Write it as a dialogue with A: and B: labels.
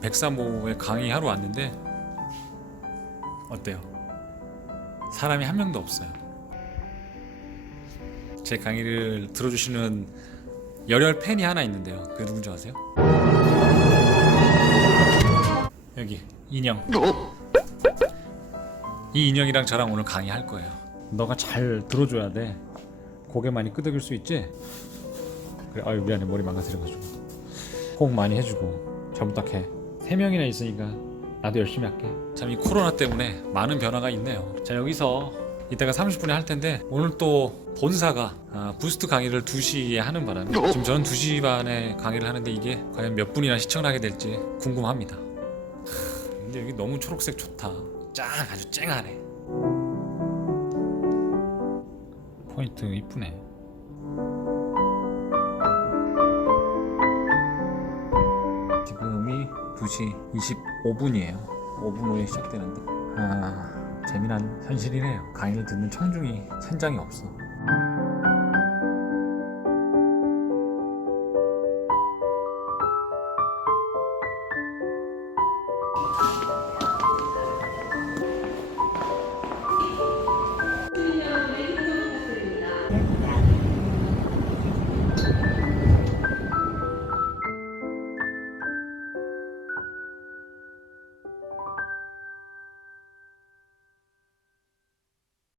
A: 백사모에 강의하러 왔는데 어때요? 사람이 한 명도 없어요. 제 강의를 들어주시는 열혈 팬이 하나 있는데요. 그게 누군지 아세요? 여기 인형. 이 인형이랑 저랑 오늘 강의할 거예요. 너가 잘 들어줘야 돼. 고개 많이 끄덕일 수 있지? 그래, 아유 미안해 머리 망가뜨려가지고. 호응 많이 해주고 잘 부탁해. 세 명이나 있으니까 나도 열심히 할게. 참 이 코로나 때문에 많은 변화가 있네요. 자 여기서 이따가 30분에 할 텐데 오늘 또 본사가 아, 부스트 강의를 2시에 하는 바람에 지금 저는 2시 반에 강의를 하는데 이게 과연 몇 분이나 시청을 하게 될지 궁금합니다. 하, 근데 여기 너무 초록색 좋다. 짱 아주 쨍하네. 포인트 이쁘네. 2시 25분이에요. 5분 후에 시작되는데 아 재미난 현실이네요. 강의를 듣는 청중이 천장이 없어.